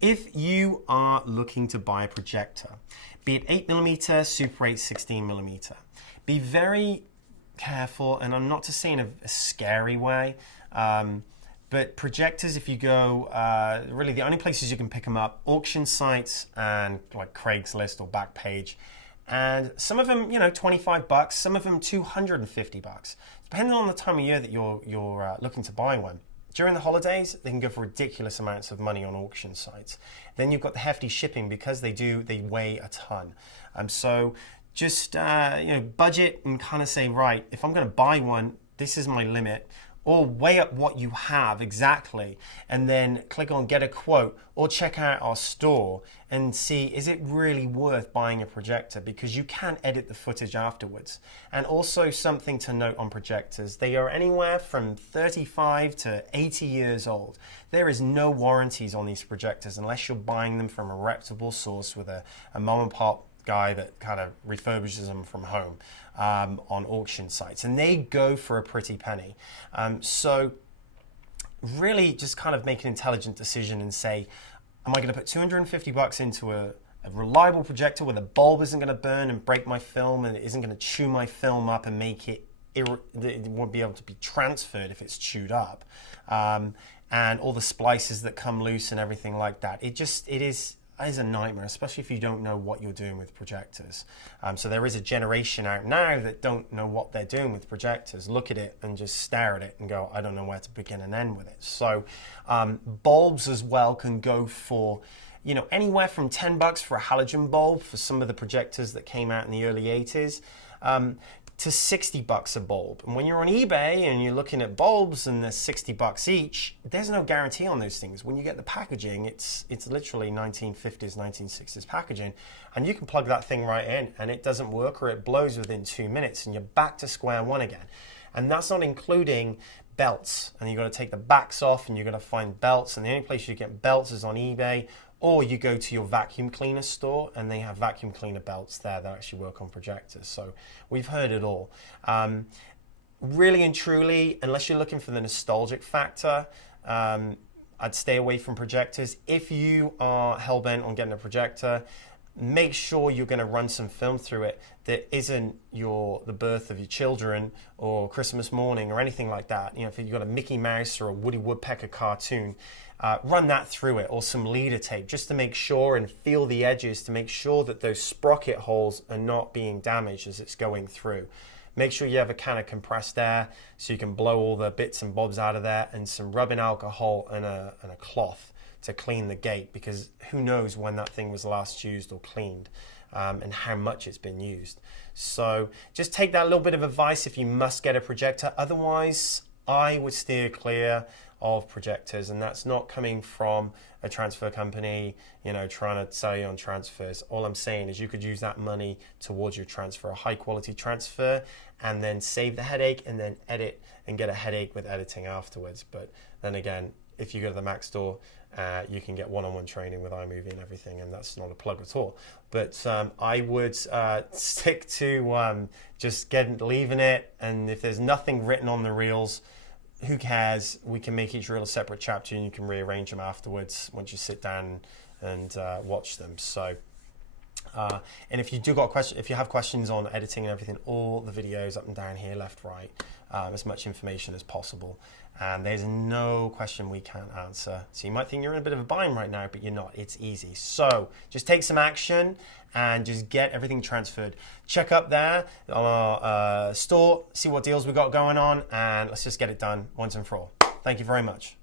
If you are looking to buy a projector, be it 8mm, Super 8, 16mm, be very careful, and I'm not to say in a scary way, but projectors, if you go, really the only places you can pick them up, auction sites and like Craigslist or Backpage, and some of them, 25 bucks, some of them 250 bucks, depending on the time of year that you're looking to buy one. During the holidays, they can go for ridiculous amounts of money on auction sites. Then you've got the hefty shipping because they weigh a ton. So just budget and kind of say, right, if I'm going to buy one, this is my limit. Or weigh up what you have exactly, and then click on get a quote, or check out our store and see, is it really worth buying a projector, because you can edit the footage afterwards. And also something to note on projectors, they are anywhere from 35 to 80 years old. There is no warranties on these projectors unless you're buying them from a reputable source with a mom and pop guy that kind of refurbishes them from home on auction sites, and they go for a pretty penny. So really just kind of make an intelligent decision and say, am I going to put 250 bucks into a reliable projector where the bulb isn't going to burn and break my film, and it isn't going to chew my film up and make it won't be able to be transferred if it's chewed up, and all the splices that come loose and everything like that. It is a nightmare, especially if you don't know what you're doing with projectors. So there is a generation out now that don't know what they're doing with projectors. Look at it and just stare at it and go, I don't know where to begin and end with it. So bulbs as well can go for, anywhere from 10 bucks for a halogen bulb for some of the projectors that came out in the early 80s. To 60 bucks a bulb. And when you're on eBay and you're looking at bulbs and they're 60 bucks each, there's no guarantee on those things. When you get the packaging, it's literally 1950s, 1960s packaging, and you can plug that thing right in and it doesn't work, or it blows within 2 minutes and you're back to square one again. And that's not including belts, and you've got to take the backs off and you're going to find belts, and the only place you get belts is on eBay, or you go to your vacuum cleaner store and they have vacuum cleaner belts there that actually work on projectors. So we've heard it all. Really and truly, unless you're looking for the nostalgic factor, I'd stay away from projectors. If you are hell-bent on getting a projector, make sure you're going to run some film through it that isn't the birth of your children or Christmas morning or anything like that. If you've got a Mickey Mouse or a Woody Woodpecker cartoon, run that through it, or some leader tape, just to make sure and feel the edges to make sure that those sprocket holes are not being damaged as it's going through. Make sure you have a can of compressed air so you can blow all the bits and bobs out of there, and some rubbing alcohol and a cloth to clean the gate, because who knows when that thing was last used or cleaned, and how much it's been used. So just take that little bit of advice if you must get a projector. Otherwise, I would steer clear of projectors, and that's not coming from a transfer company, trying to sell you on transfers. All I'm saying is you could use that money towards your transfer, a high quality transfer, and then save the headache and then edit and get a headache with editing afterwards. But then again, if you go to the Mac store, you can get one-on-one training with iMovie and everything, and that's not a plug at all. But I would stick to just leaving it, and if there's nothing written on the reels, who cares? We can make each reel a separate chapter, and you can rearrange them afterwards once you sit down and watch them. So, and if you have questions on editing and everything, all the videos up and down here, left, right, as much information as possible. And there's no question we can't answer. So you might think you're in a bit of a bind right now, but you're not. It's easy. So just take some action and just get everything transferred. Check up there on our store, see what deals we got going on, and let's just get it done once and for all. Thank you very much.